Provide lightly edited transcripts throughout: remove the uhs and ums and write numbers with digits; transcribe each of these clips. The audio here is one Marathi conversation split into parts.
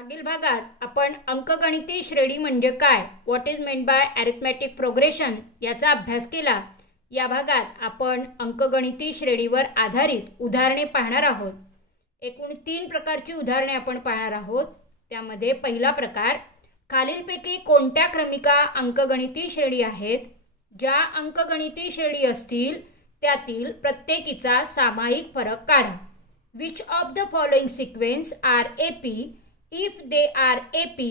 मागील भागात आपण अंकगणिती श्रेणी म्हणजे काय, what is meant by arithmetic progression याचा अभ्यास केला। या भागात आपण अंकगणिती श्रेणीवर आधारित उदाहरणे पाहणार आहोत। एकूण 3 प्रकारची उदाहरणे आपण पाहणार आहोत। त्यामध्ये पहिला प्रकार, खालीलपैकी कोणत्या क्रमिका अंकगणिती श्रेणी आहेत? ज्या अंकगणिती श्रेणी असतील त्यातील प्रत्येकीचा सामायिक फरक काढा। Which of the following sequence are AP? If they are AP,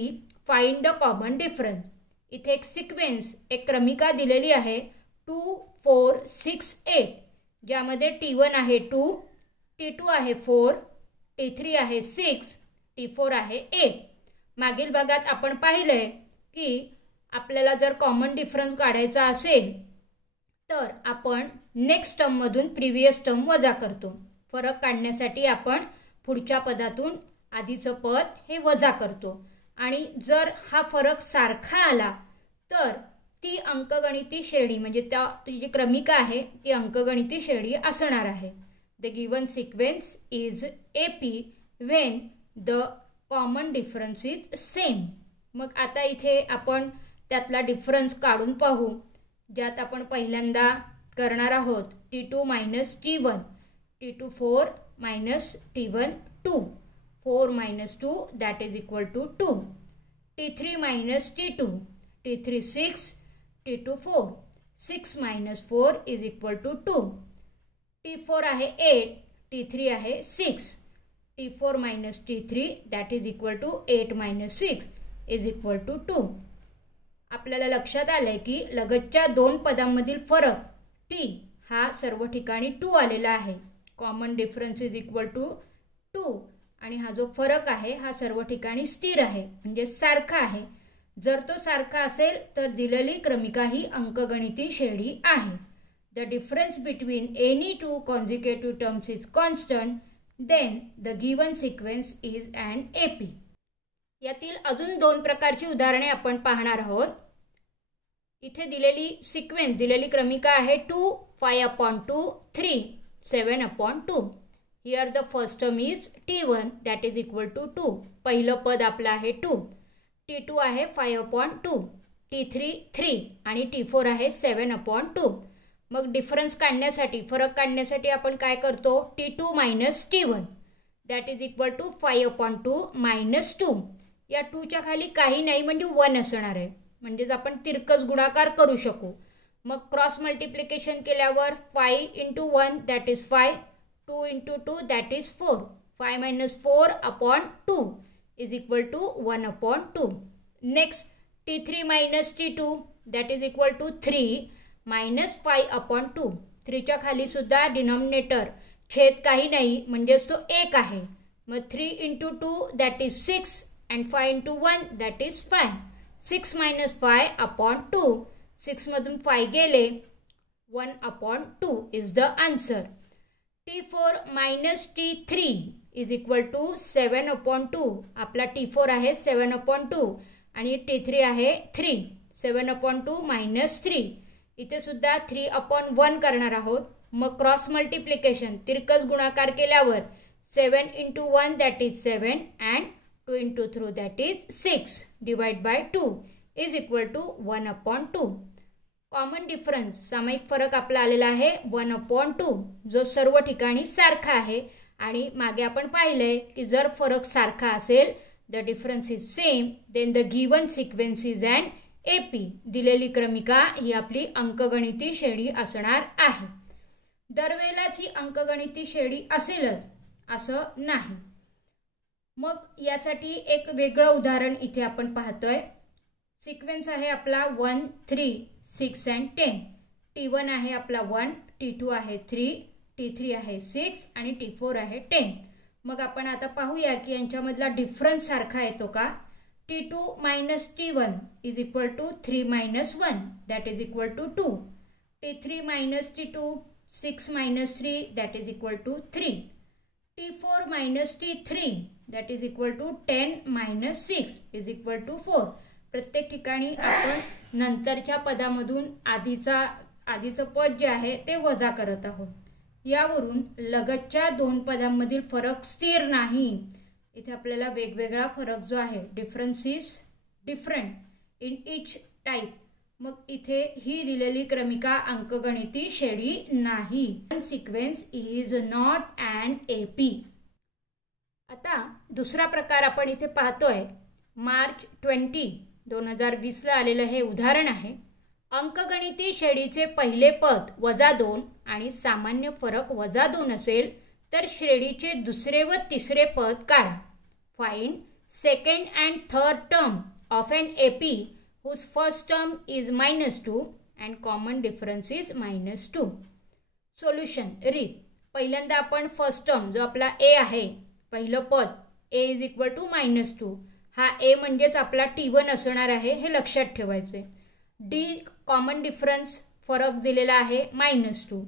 find the common difference. इथे एक सिक्वेन्स, एक क्रमिका दिलेली आहे 2, 4, 6, 8, ज्यामध्ये T1 आहे 2, T2 आहे 4, T3 आहे 6, T4 आहे 8। मागील भागात आपण पाहिले की आपल्याला जर कॉमन डिफरन्स काढायचा असेल तर आपण नेक्स्ट टर्म मधून प्रीवियस टर्म वजा करतो। फरक काढण्यासाठी आपण पुढच्या पदातून आधीचं पद हे वजा करतो आणि जर हा फरक सारखा आला तर ती अंकगणिती श्रेणी म्हणजे ती जी क्रमिका आहे ती अंकगणिती श्रेणी असणार आहे। The given sequence is AP when the common difference is same. मग आता इथे आपण त्यातला डिफरन्स काढून पाहू, ज्यात आपण पहिल्यांदा करणार आहोत T2 minus T1, T2 4 minus T1 2, 4 minus 2 that is equal to 2, T3 minus T2, T3 6, T2 4, 6 minus 4 is equal to 2, T4 आहे 8, T3 आहे 6, T4 minus T3 that is equal to 8 minus 6 is equal to 2। आपल्याला लक्षात आले की लगतच्या 2 पदांमधील फरक T हा सर्व ठिकाणी 2 आलेला आहे। Common difference is equal to 2 आणि हा जो फरक आहे हा सर्व ठिकाणी स्थिर आहे म्हणजे सारखा आहे। जर तो सारखा असेल तर दिलेली क्रमिका ही अंकगणिती श्रेणी आहे। The difference between any 2 consecutive terms is constant, then the given sequence is an AP। यातील अजून 2 प्रकारची उदाहरणे आपण पाहणार आहोत। इथे दिलेली सिक्वेन्स, दिलेली क्रमिका आहे 2, 5/2, 3, 7/2। Here the first term is T1 that is equal to 2, पहिलं पद आपलं आहे 2, T2 आहे 5/2, T3 3 आणि T4 आहे 7/2। मग डिफरन्स काढण्यासाठी, फरक काढण्यासाठी आपण काय करतो, T2 minus T1 that is equal to 5/2 minus 2। या 2 च्या खाली काही नाही म्हणजे 1 असणार आहे, म्हणजेच आपण तिरकस गुणाकार करू शकू। मग क्रॉस मल्टिप्लिकेशन केल्यावर 5 into 1 that is 5, 2 into 2 that is 4, 5 minus 4/2 is equal to 1/2। Next T3 minus T2 that is equal to 3 minus 5/2। 3 च्या खाली सुद्धा डिनॉमिनेटर छेद काही नाही म्हणजेच तो 1 आहे। मग 3 into 2 that is 6 and 5 into 1 that is 5, 6 minus 5/2, 6 मधून 5 गेले, 1/2 is the answer। T4 minus T3 is equal to 7/2। आपला T4 आहे 7/2 आणि T3 आहे 3, 7/2 minus 3। इथे सुद्धा 3/1 करणार आहोत। मग क्रॉस मल्टिप्लिकेशन, तिरकस गुणाकार केल्यावर 7 into 1 that is 7 and 2 into 3 that is 6 divide by 2 is equal to 1/2। Common difference, सामायिक फरक आपला आलेला आहे 1/2, जो सर्व ठिकाणी सारखा आहे। आणि मागे आपण पाहिले की जर फरक सारखा असेल, the difference is same, then the given sequence is an AP। दिलेली क्रमिका ही आपली अंकगणिती श्रेणी असणार आहे। दरवेळेलाच ही अंकगणिती श्रेणी असेलच असं नाही। मग यासाठी एक वेगळं उदाहरण इथे आपण पाहतोय। सिक्वेन्स आहे आपला 1, 3, 6 and 10। T1 आहे आपला 1, T2 आहे 3, T3 आहे 6 आणि T4 आहे 10। मग आपण आता पाहूया की यांच्यामधला डिफरन्स सारखा येतो का। T2 minus T1 is equal to 3 minus 1 that is equal to 2, T3 minus T2, 6 minus 3 that is equal to 3, T4 minus T3 that is equal to 10 minus 6 is equal to 4। प्रत्येक ठिकाणी आपण नंतरच्या पदामधून आधीचं पद जे आहे ते वजा करत आहोत। यावरून लगतच्या 2 पदांमधील फरक स्थिर नाही, इथे आपल्याला वेगवेगळा फरक जो आहे, difference is different in each type. मग इथे ही दिलेली क्रमिका अंकगणिती श्रेणी नाही. Sequence is not an AP. आता दुसरा प्रकार आपण इथे पाहतोय. मार्च 20, 2020ला आलेलं हे उदाहरण आहे. अंकगणिती श्रेणीचे पहिले पद -2 आणि सामान्य फरक -2 असेल तर श्रेणीचे दुसरे व तिसरे पद काढा. Find second and third term of an AP whose first term is -2 and common difference is -2. Solution रीत. पहिल्यांदा आपण फर्स्ट टर्म जो आपला A आहे, पहिलं पद A इज इक्वल टू -2, हा A म्हणजेच आपला T1 असणार आहे, हे लक्षात ठेवायचे. D कॉमन डिफरन्स फरक दिलेला आहे -2.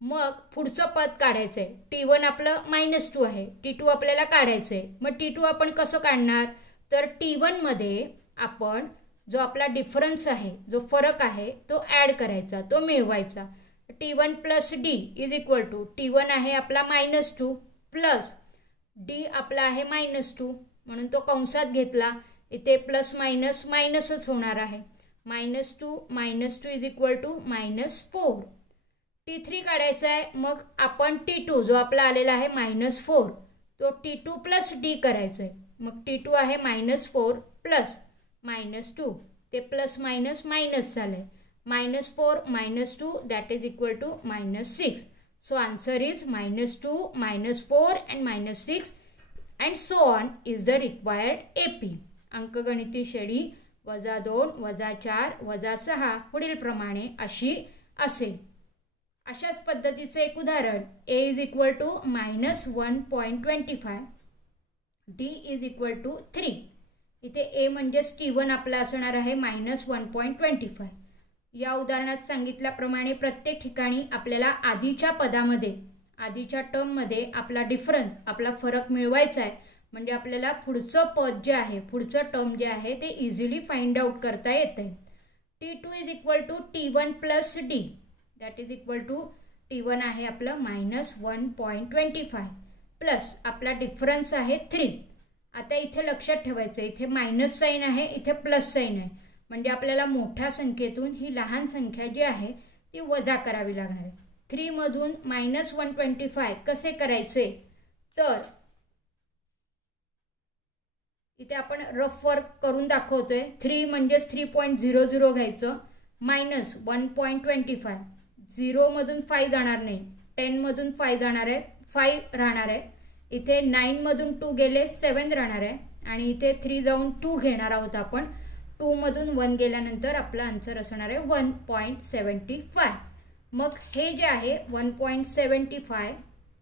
मग पुढचं पद काढायचं आहे. T1 आपलं -2 आहे, T2 आपल्याला काढायचं आहे. मग T2 आपण कसं काढणार, तर T1 मध्ये आपण जो आपला डिफरन्स आहे, जो फरक आहे, तो ॲड करायचा, तो मिळवायचा. T1 plus D is equal to T1 आहे आपला -2 प्लस D आपला आहे -2, म्हणून तो कंसात घेतला. इथे प्लस मायनस मायनसच होणार आहे. -2 इज इक्वल टू -4. T3 काढायचा आहे. मग आपण T2 जो आपला आलेला आहे -4, तो T2 प्लस D करायचा आहे. मग T2 आहे -4 प्लस -2, ते प्लस मायनस मायनस झालं आहे. -4 -2 that is equal to -6. So answer is -2, -4 and -6 and so on is the required AP. अंकगणिती श्रेणी -2, -4, -6 पुढील प्रमाणे अशी असेल. अशाच पद्धतीचं एक उदाहरण. A is equal to -1.25, D is equal to 3. इथे A म्हणजेच T1 आपला असणार आहे -1.25. या उदाहरणात सांगितल्याप्रमाणे प्रत्येक ठिकाणी आपल्याला आधीच्या पदामध्ये, आधीच्या टर्ममध्ये आपला डिफरन्स, आपला फरक मिळवायचा आहे. म्हणजे आपल्याला पुढचं पद जे आहे, पुढचं टर्म जे आहे ते इझिली फाइंड आउट करता येते. T2 is equal to T1 plus D that is equal to T1 आहे आपलं -1.25 प्लस आपला डिफरन्स आहे 3. आता इथे लक्षात ठेवायचं, इथे मायनस साईन आहे, इथे प्लस साईन आहे. म्हणजे आपल्याला मोठ्या संख्येतून ही लहान संख्या जी आहे ती वजा करावी लागणार आहे. 3 मधून -125 कसे करायचे, तर इथे आपण रफ वर्क करून दाखवतोय. 3 म्हणजेच 3.00 घ्यायचं, -1.25, 0 मधून 5 जाणार नाही, 10 मधून 5 जाणार आहे, 5 राहणार आहे. इथे 9 मधून 2 गेले 7 राहणार आहे आणि इथे 3 जाऊन 2 घेणार आहोत आपण. 2 मधून 1 गेल्यानंतर आपलं आन्सर असणार आहे 1.75. मग हे जे आहे 1.75,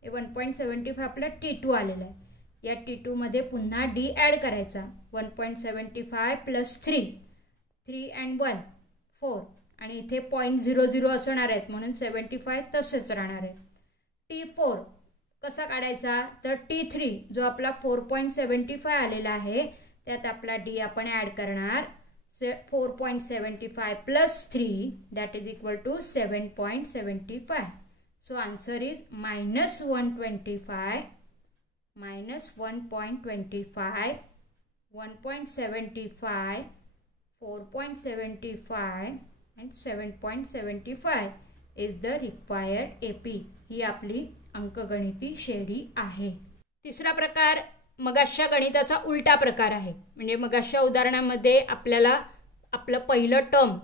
हे 1.75 आपला T2 आलेला आहे. या T2 मध्ये पुन्हा D ॲड करायचा. 1.75 प्लस 3 अँड 1 4 आणि इथे 0.00 असणार आहेत म्हणून 75 तसेच राहणार आहे. T4 कसा काढायचा, तर T3 जो आपला 4.75 आलेला आहे त्यात आपला D आपण ॲड करणार. 4.75 plus 3 that is equal to 7.75. So answer is -125, -1.25, 1.75, 4.75 and 7.75 is the required AP. ही आपली अंकगणिती श्रेणी आहे. तिसरा प्रकार मगाशा गणिताचा उलटा प्रकार आहे. म्हणजे मगाशा उदाहरणामध्ये आपल्याला आपलं पहिलं टर्म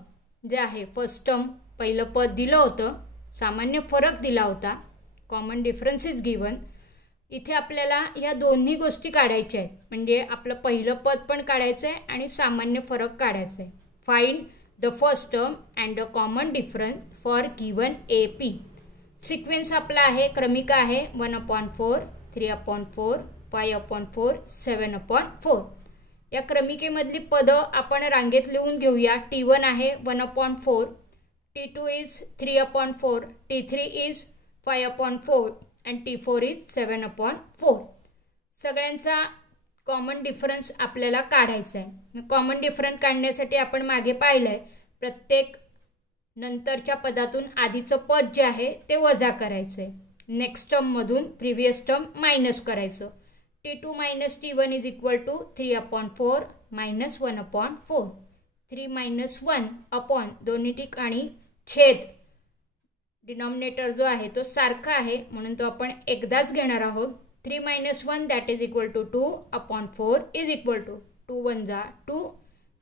जे आहे, फर्स्ट टर्म पहिलं पद दिलं होतं, सामान्य फरक दिला होता, कॉमन डिफरन्स इज गिवन. इथे आपल्याला या दोन्ही गोष्टी काढायच्या आहेत. म्हणजे आपलं पहिलं पद पण काढायचं आहे आणि सामान्य फरक काढायचा आहे. Find the first term and the common difference for given AP. Sequence आपला आहे, क्रमिका आहे 1/4, 3/4, 5/4, 7/4. या क्रमिकेमधली पदं आपण रांगेत लिहून घेऊया. T1 आहे 1/4, T2 is 3/4, T3 is 5/4 and T4 is 7/4. सगळ्यांचा कॉमन डिफरन्स आपल्याला काढायचा आहे. कॉमन डिफरन्स काढण्यासाठी आपण मागे पाहिलं आहे, प्रत्येक नंतरच्या पदातून आधीचं पद जे आहे ते वजा करायचं आहे. नेक्स्ट टर्ममधून प्रिव्हियस टर्म मायनस करायचं. T2 minus T1 is equal to 3/4 minus 1/4. 3 minus 1 upon दोन्ही ठिकाणी छेद डिनॉमिनेटर जो आहे तो सारखा आहे म्हणून तो आपण एकदाच घेणार आहोत. 3 minus 1 that is equal to 2/4 is equal to 2 1 जा 2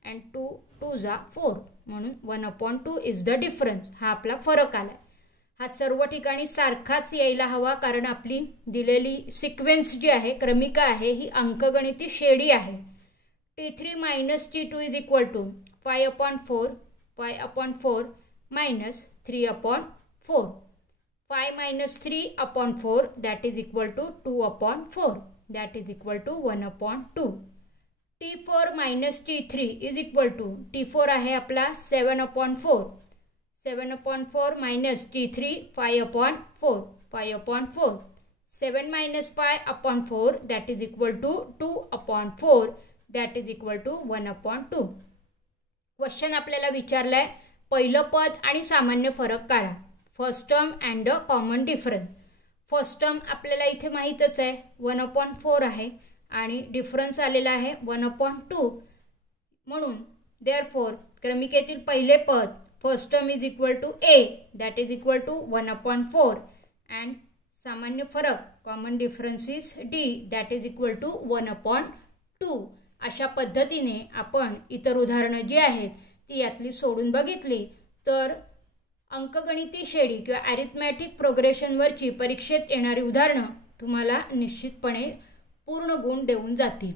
and 2 2 जा 4 म्हणून 1/2 is the difference. हा आपला फरक आला. हा सर्व ठिकाणी सारखाच यायला हवा कारण आपली दिलेली सिक्वेन्स जी आहे क्रमिका आहे ही अंकगणिती श्रेणी आहे. T3 minus T2 is equal to 5/4 minus 3/4. 5 minus 3/4 that is equal to 2/4 that is equal to 1/2. T4 minus T3 is equal to T4 आहे आपला 7/4. 7/4 minus T3 5/4. 5/4. 7 minus 5/4 that is equal to 2/4 that is equal to 1/2. Question आपल्याला विचारलाय पहिलं पद आणि सामान्य फरक काढा. First term and the common difference. First term आपल्याला इथे माहीतच आहे 1/4 आहे आणि डिफरन्स आलेला आहे 1/2 म्हणून देअरफॉर क्रमिकेतील पहिले पद first term is equal to A that is equal to 1/4 and सामान्य फरक common difference is D that is equal to 1/2. अशा पद्धतीने आपण इतर उदाहरणं जी आहेत ती यातली सोडून बघितली तर अंकगणिती श्रेणी किंवा ॲरिथमॅटिक प्रोग्रेशनवरची परीक्षेत येणारी उदाहरणं तुम्हाला निश्चितपणे पूर्ण गुण देऊन जातील.